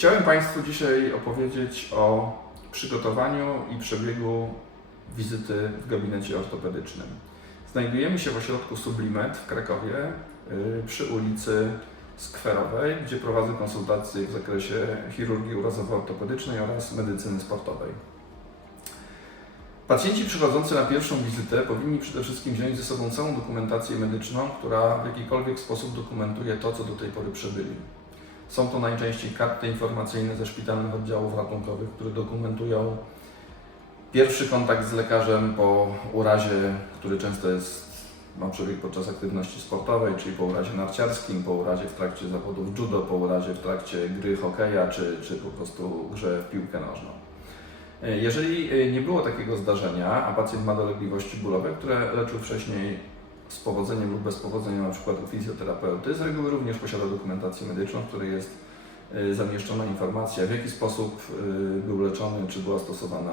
Chciałem Państwu dzisiaj opowiedzieć o przygotowaniu i przebiegu wizyty w gabinecie ortopedycznym. Znajdujemy się w ośrodku Sublimet w Krakowie y, przy ulicy Skwerowej, gdzie prowadzę konsultacje w zakresie chirurgii urazowo-ortopedycznej oraz medycyny sportowej. Pacjenci przychodzący na pierwszą wizytę powinni przede wszystkim wziąć ze sobą całą dokumentację medyczną, która w jakikolwiek sposób dokumentuje to, co do tej pory przebyli. Są to najczęściej karty informacyjne ze szpitalnych oddziałów ratunkowych, które dokumentują pierwszy kontakt z lekarzem po urazie, który często jest, ma przebieg podczas aktywności sportowej, czyli po urazie narciarskim, po urazie w trakcie zawodów judo, po urazie w trakcie gry hokeja, czy, czy po prostu grze w piłkę nożną. Jeżeli nie było takiego zdarzenia, a pacjent ma dolegliwości bólowe, które leczył wcześniej z powodzeniem lub bez powodzenia, na przykład u fizjoterapeuty, z reguły również posiada dokumentację medyczną, w której jest y, zamieszczona informacja, w jaki sposób y, był leczony, czy była stosowana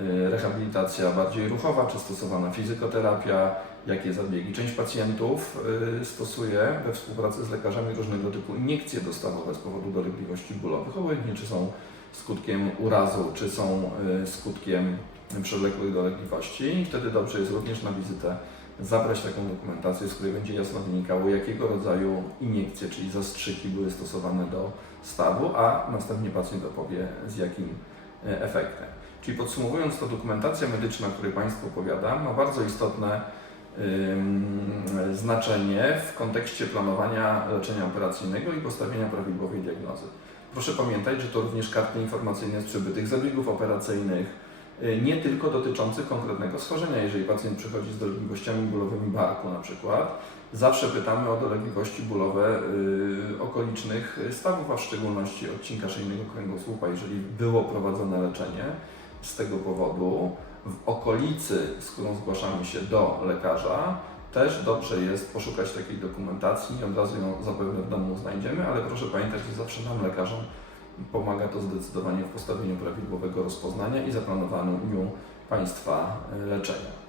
y, rehabilitacja bardziej ruchowa, czy stosowana fizykoterapia, jakie zabiegi. Część pacjentów stosuje we współpracy z lekarzami różnego typu iniekcje dostawowe z powodu dolegliwości bólowych, obojętnie czy są skutkiem urazu, czy są skutkiem przewlekłych dolegliwości. Wtedy dobrze jest również na wizytę zabrać taką dokumentację, z której będzie jasno wynikało, jakiego rodzaju iniekcje, czyli zastrzyki były stosowane do stawu, a następnie pacjent opowie z jakim e, efektem. Czyli podsumowując, to dokumentacja medyczna, o której Państwu opowiadam, ma bardzo istotne znaczenie w kontekście planowania leczenia operacyjnego i postawienia prawidłowej diagnozy. Proszę pamiętać, że to również karty informacyjne z przebytych zabiegów operacyjnych, nie tylko dotyczących konkretnego schorzenia. Jeżeli pacjent przychodzi z dolegliwościami bólowymi barku na przykład, zawsze pytamy o dolegliwości bólowe y, okolicznych stawów, a w szczególności odcinka szyjnego kręgosłupa, jeżeli było prowadzone leczenie z tego powodu w okolicy, z którą zgłaszamy się do lekarza, też dobrze jest poszukać takiej dokumentacji, od razu ją zapewne w domu znajdziemy, ale proszę pamiętać, że zawsze nam lekarzom Pomaga to zdecydowanie w postawieniu prawidłowego rozpoznania i zaplanowaniu Państwa e, leczenia.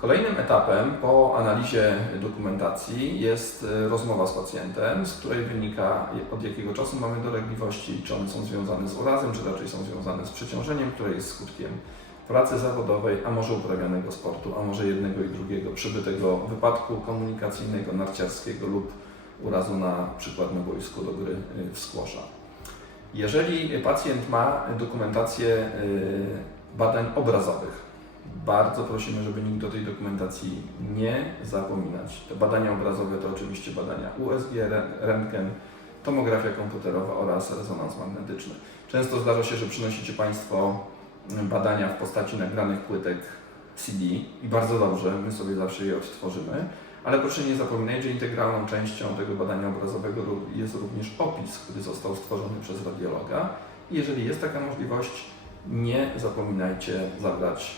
Kolejnym etapem po analizie dokumentacji jest e, rozmowa z pacjentem, z której wynika od jakiego czasu mamy dolegliwości, czy one są związane z urazem, czy raczej są związane z przeciążeniem, które jest skutkiem pracy zawodowej, a może uprawianego sportu, a może jednego i drugiego, przybytego wypadku komunikacyjnego, narciarskiego lub urazu na przykład na boisku do gry e, w skłosza. Jeżeli pacjent ma dokumentację y, badań obrazowych, bardzo prosimy, żeby nikt do tej dokumentacji nie zapominać. Te badania obrazowe to oczywiście badania USG, rentgen, tomografia komputerowa oraz rezonans magnetyczny. Często zdarza się, że przynosicie Państwo badania w postaci nagranych płytek CD i bardzo dobrze, my sobie zawsze je odtworzymy, ale proszę nie zapominać, że integralną częścią tego badania obrazowego jest również opis, który został stworzony przez radiologa. jeżeli jest taka możliwość, nie zapominajcie zabrać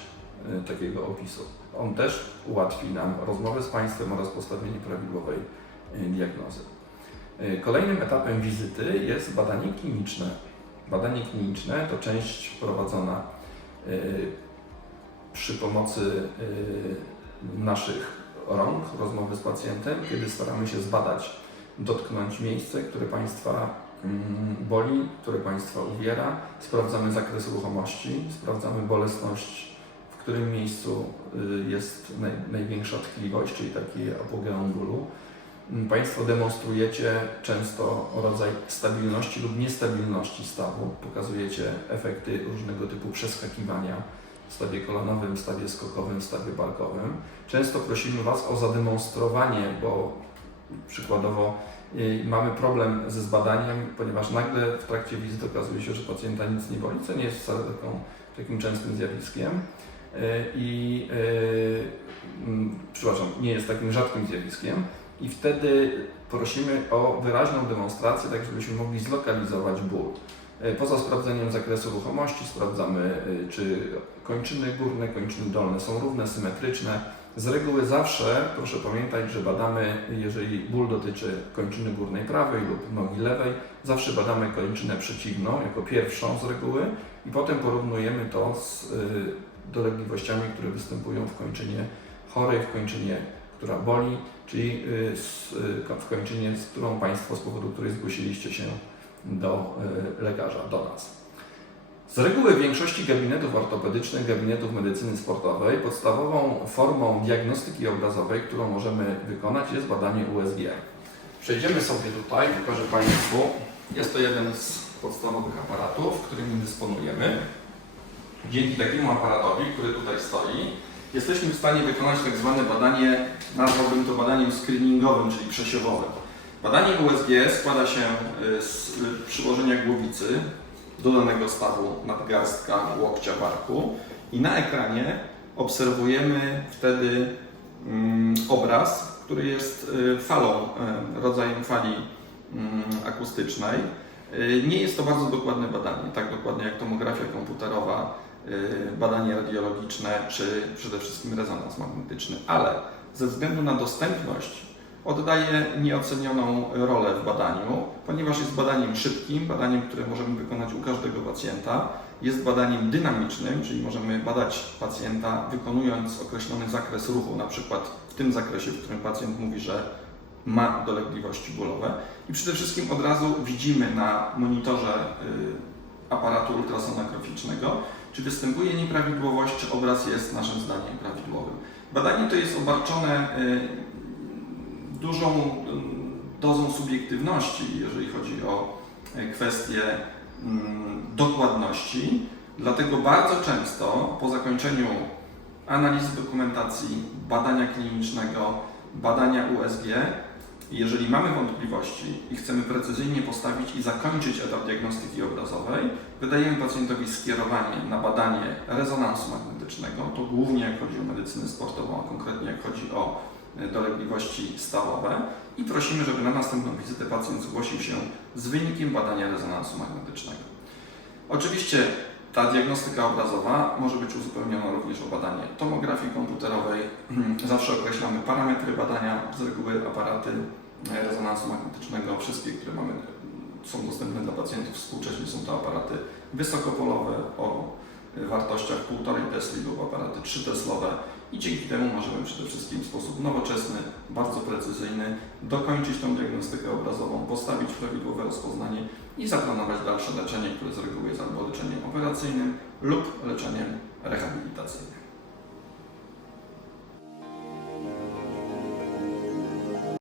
y, takiego opisu. On też ułatwi nam rozmowę z Państwem oraz postawienie prawidłowej y, diagnozy. Y, kolejnym etapem wizyty jest badanie kliniczne. Badanie kliniczne to część prowadzona przy pomocy naszych rąk, rozmowy z pacjentem, kiedy staramy się zbadać, dotknąć miejsce, które Państwa mm, boli, które Państwa uwiera. Sprawdzamy zakres ruchomości, sprawdzamy bolesność, w którym miejscu y, jest naj, największa tkliwość, czyli taki apogeum bólu. Mm, państwo demonstrujecie często rodzaj stabilności lub niestabilności stawu, pokazujecie efekty różnego typu przeskakiwania w stawie kolanowym, w stawie skokowym, w stawie barkowym. Często prosimy Was o zademonstrowanie, bo przykładowo y, mamy problem ze zbadaniem, ponieważ nagle w trakcie wizyty okazuje się, że pacjenta nic nie boli, co nie jest wcale taką, takim częstym zjawiskiem. Y, I yy, przepraszam, nie jest takim rzadkim zjawiskiem. I wtedy prosimy o wyraźną demonstrację, tak żebyśmy mogli zlokalizować ból. E, poza sprawdzeniem zakresu ruchomości sprawdzamy, e, czy kończyny górne, kończyny dolne są równe, symetryczne. Z reguły zawsze proszę pamiętać, że badamy, jeżeli ból dotyczy kończyny górnej prawej lub nogi lewej, zawsze badamy kończynę przeciwną jako pierwszą z reguły i potem porównujemy to z e, dolegliwościami, które występują w kończynie chorej, w kończynie, która boli, czyli w kończynie, z którą Państwo z powodu której zgłosiliście się do y, lekarza, do nas. Z reguły w większości gabinetów ortopedycznych, gabinetów medycyny sportowej podstawową formą diagnostyki obrazowej, którą możemy wykonać jest badanie USG. Przejdziemy sobie tutaj, pokażę Państwu. Jest to jeden z podstawowych aparatów, którymi dysponujemy. Dzięki takiemu aparatowi, który tutaj stoi, jesteśmy w stanie wykonać tak zwane badanie, nazwałbym to badaniem screeningowym, czyli przesiewowym. Badanie USG składa się y, z y, przyłożenia głowicy do danego stawu nadgarstka, łokcia, barku i na ekranie obserwujemy wtedy mm, obraz, który jest y, falą, rodzajem fali mm, akustycznej. Nie jest to bardzo dokładne badanie, tak dokładnie jak tomografia komputerowa, badanie radiologiczne czy przede wszystkim rezonans magnetyczny, ale ze względu na dostępność oddaje nieocenioną rolę w badaniu, ponieważ jest badaniem szybkim, badaniem, które możemy wykonać u każdego pacjenta. Jest badaniem dynamicznym, czyli możemy badać pacjenta wykonując określony zakres ruchu, na przykład w tym zakresie, w którym pacjent mówi, że ma dolegliwości bólowe. I przede wszystkim od razu widzimy na monitorze y, aparatu ultrasonograficznego, czy występuje nieprawidłowość, czy obraz jest naszym zdaniem prawidłowym. Badanie to jest obarczone y, dużą y, dozą subiektywności, jeżeli chodzi o y, kwestie mm, dokładności. Dlatego bardzo często po zakończeniu analizy dokumentacji, badania klinicznego, badania USG, jeżeli mamy wątpliwości i chcemy precyzyjnie postawić i zakończyć etap diagnostyki obrazowej, wydajemy pacjentowi skierowanie na badanie rezonansu magnetycznego. To głównie jak chodzi o medycynę sportową, a konkretnie jak chodzi o e, dolegliwości stawowe i prosimy, żeby na następną wizytę pacjent zgłosił się z wynikiem badania rezonansu magnetycznego. Oczywiście ta diagnostyka obrazowa może być uzupełniona również o badanie tomografii komputerowej. Zawsze określamy parametry badania, z reguły aparaty e, rezonansu magnetycznego, wszystkie, które mamy, są dostępne dla pacjentów współcześnie są to aparaty wysokopolowe o e, wartościach 1,5 Tesli lub aparaty 3 Teslowe i dzięki temu możemy przede wszystkim w sposób nowoczesny, bardzo precyzyjny dokończyć tą diagnostykę obrazową, postawić prawidłowe rozpoznanie i zaplanować dalsze leczenie, które z reguły jest albo leczeniem operacyjnym lub leczeniem rehabilitacyjnym.